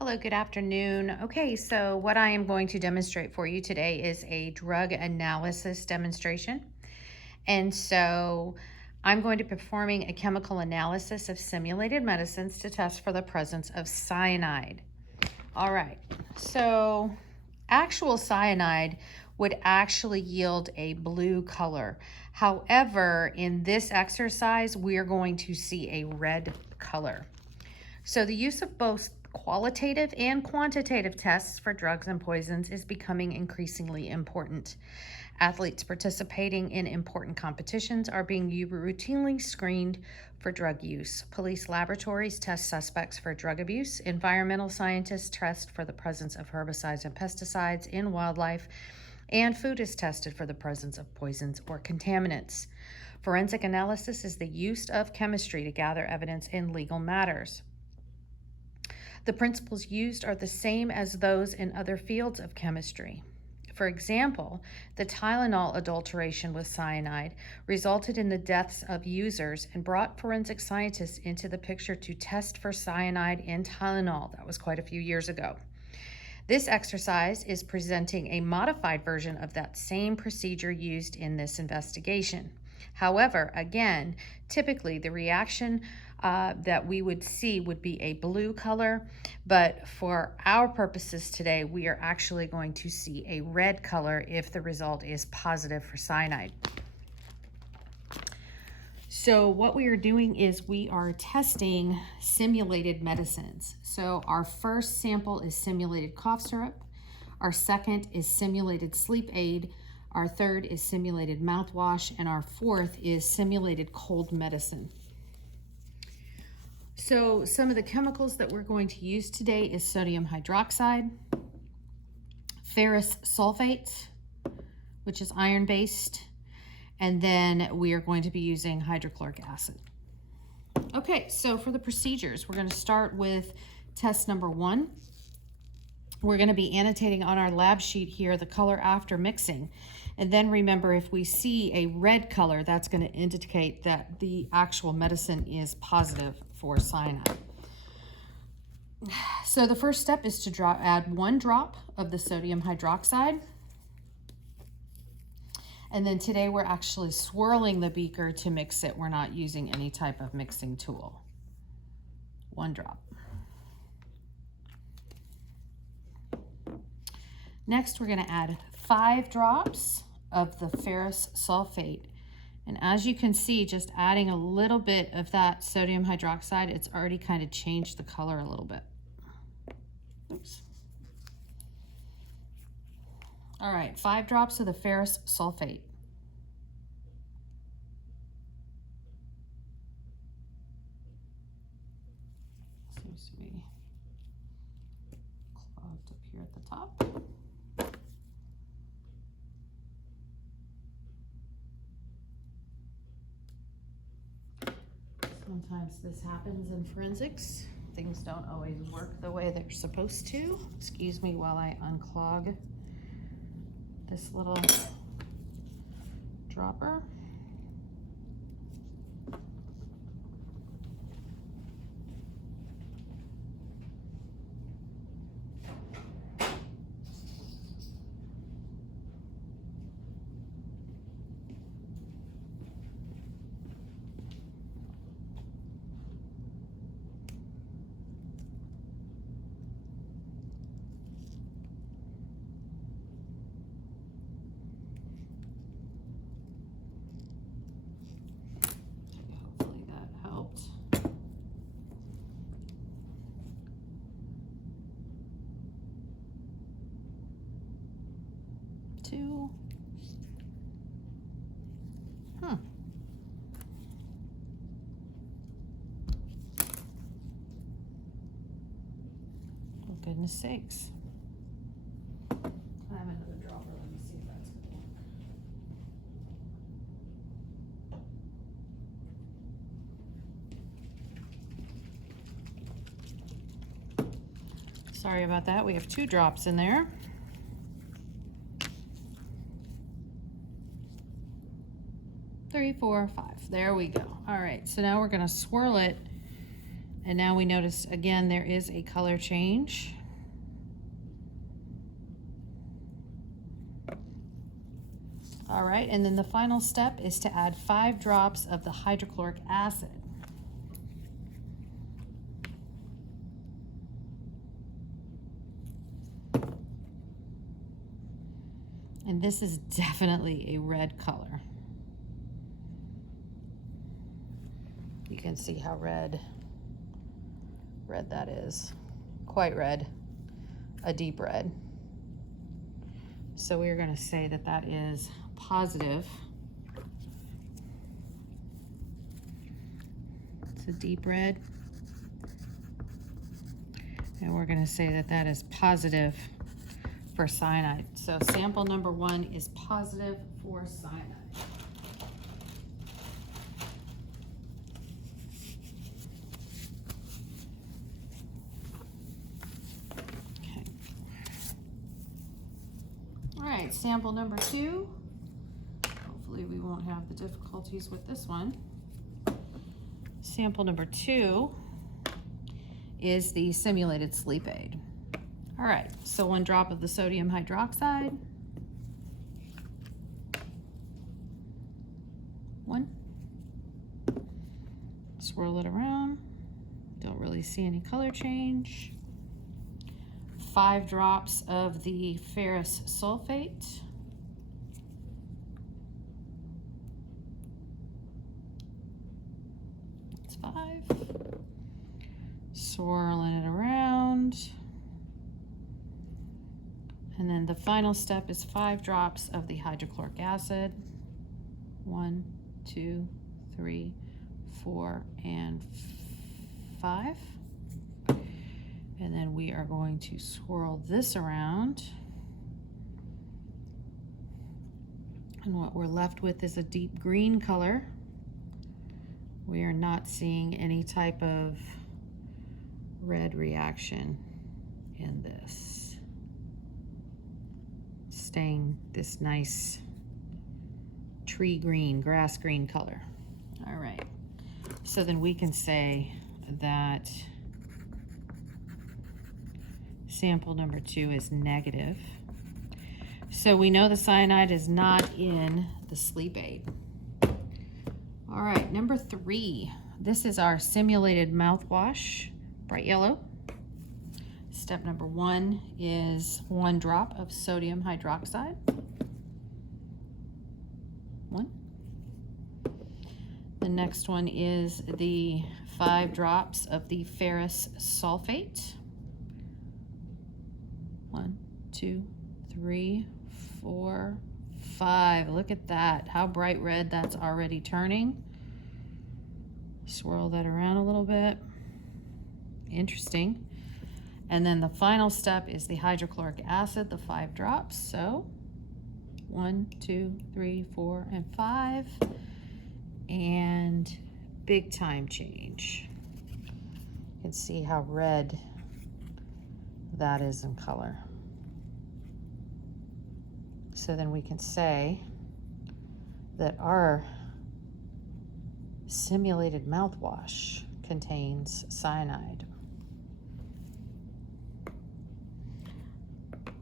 Hello, good afternoon. Okay, so what I am going to demonstrate for you today is a drug analysis demonstration. And so I'm going to be performing a chemical analysis of simulated medicines to test for the presence of cyanide. All right, so actual cyanide would actually yield a blue color. However, in this exercise, we are going to see a red color. So the use of both qualitative and quantitative tests for drugs and poisons is becoming increasingly important. Athletes participating in important competitions are being routinely screened for drug use. Police laboratories test suspects for drug abuse. Environmental scientists test for the presence of herbicides and pesticides in wildlife. And food is tested for the presence of poisons or contaminants. Forensic analysis is the use of chemistry to gather evidence in legal matters. The principles used are the same as those in other fields of chemistry. For example, the Tylenol adulteration with cyanide resulted in the deaths of users and brought forensic scientists into the picture to test for cyanide in Tylenol. That was quite a few years ago. This exercise is presenting a modified version of that same procedure used in this investigation. However, again, typically the reaction that we would see would be a blue color, but for our purposes today, we are actually going to see a red color if the result is positive for cyanide. So what we are doing is we are testing simulated medicines. So our first sample is simulated cough syrup. Our second is simulated sleep aid. Our third is simulated mouthwash. And our fourth is simulated cold medicine. So some of the chemicals that we're going to use today is sodium hydroxide, ferrous sulfate, which is iron-based, and then we are going to be using hydrochloric acid. Okay, so for the procedures, we're going to start with test number 1. We're going to be annotating on our lab sheet here the color after mixing. And then remember, if we see a red color, that's going to indicate that the actual medicine is positive for cyanide. So the first step is to add 1 drop of the sodium hydroxide. And then today we're actually swirling the beaker to mix it. We're not using any type of mixing tool. 1 drop. Next, we're going to add 5 drops of the ferrous sulfate. And as you can see, just adding a little bit of that sodium hydroxide, it's already kind of changed the color a little bit. Oops. All right, 5 drops of the ferrous sulfate. Seems to be clogged up here at the top. Sometimes this happens in forensics. Things don't always work the way they're supposed to. Excuse me while I unclog this little dropper. Hopefully that helped. Two. Oh, goodness sakes. I have another dropper. Let me see if that's going to work. Sorry about that. We have 2 drops in there. Three, 4, 5. There we go. All right, so now we're going to swirl it And now we notice again there is a color change. All right, and then the final step is to add 5 drops of the hydrochloric acid. And this is definitely a red color. You can see how red that is. Quite red, a deep red. So we're going to say that that is positive. It's a deep red. And we're going to say that that is positive for cyanide. So sample number 1 is positive for cyanide. Okay. All right, sample number 2. Hopefully we won't have the difficulties with this one. Sample number 2 is the simulated sleep aid. All right, so 1 drop of the sodium hydroxide. 1. Swirl it around. Don't really see any color change. 5 drops of the ferrous sulfate. That's 5. Swirling it around. And then the final step is 5 drops of the hydrochloric acid. 1, 2, 3, 4, and 5. And then we are going to swirl this around. And what we're left with is a deep green color. We are not seeing any type of red reaction in this. Staying this nice tree green, grass green color. All right, so then we can say that sample number 2 is negative. So we know the cyanide is not in the sleep aid. All right, number 3. This is our simulated mouthwash, bright yellow. Step number 1 is 1 drop of sodium hydroxide. 1. The next one is the 5 drops of the ferrous sulfate. 1, 2, 3, 4, 5. Look at that, how bright red that's already turning. Swirl that around a little bit. Interesting. And then the final step is the hydrochloric acid, the 5 drops. So 1, 2, 3, 4, and 5. And big time change. You can see how red that is in color. So then we can say that our simulated mouthwash contains cyanide.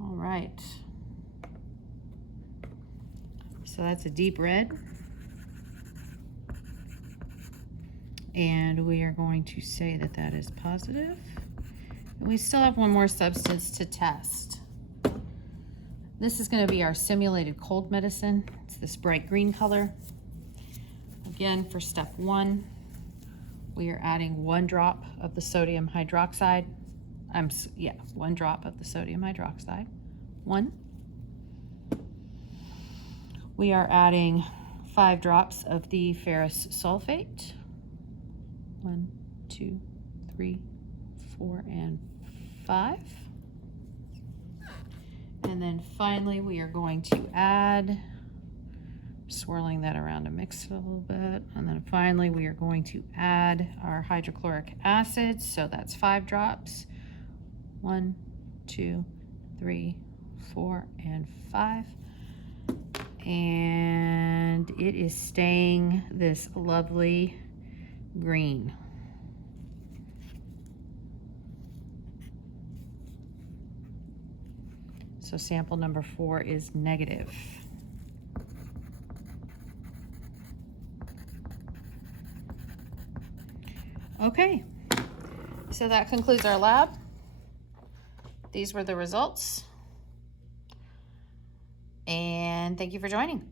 All right, so that's a deep red, and we are going to say that that is positive. And we still have one more substance to test. This is going to be our simulated cold medicine. It's this bright green color. Again, for step 1, we are adding 1 drop of the sodium hydroxide. 1 drop of the sodium hydroxide. 1. We are adding 5 drops of the ferrous sulfate. 1, 2, 3, 4, and 5. And then finally, we are going to add, swirling that around to mix it a little bit. And then finally, we are going to add our hydrochloric acid. So that's 5 drops. 1, 2, 3, 4, and 5. And it is staying this lovely green. So sample number 4 is negative. Okay, so that concludes our lab. These were the results. And thank you for joining.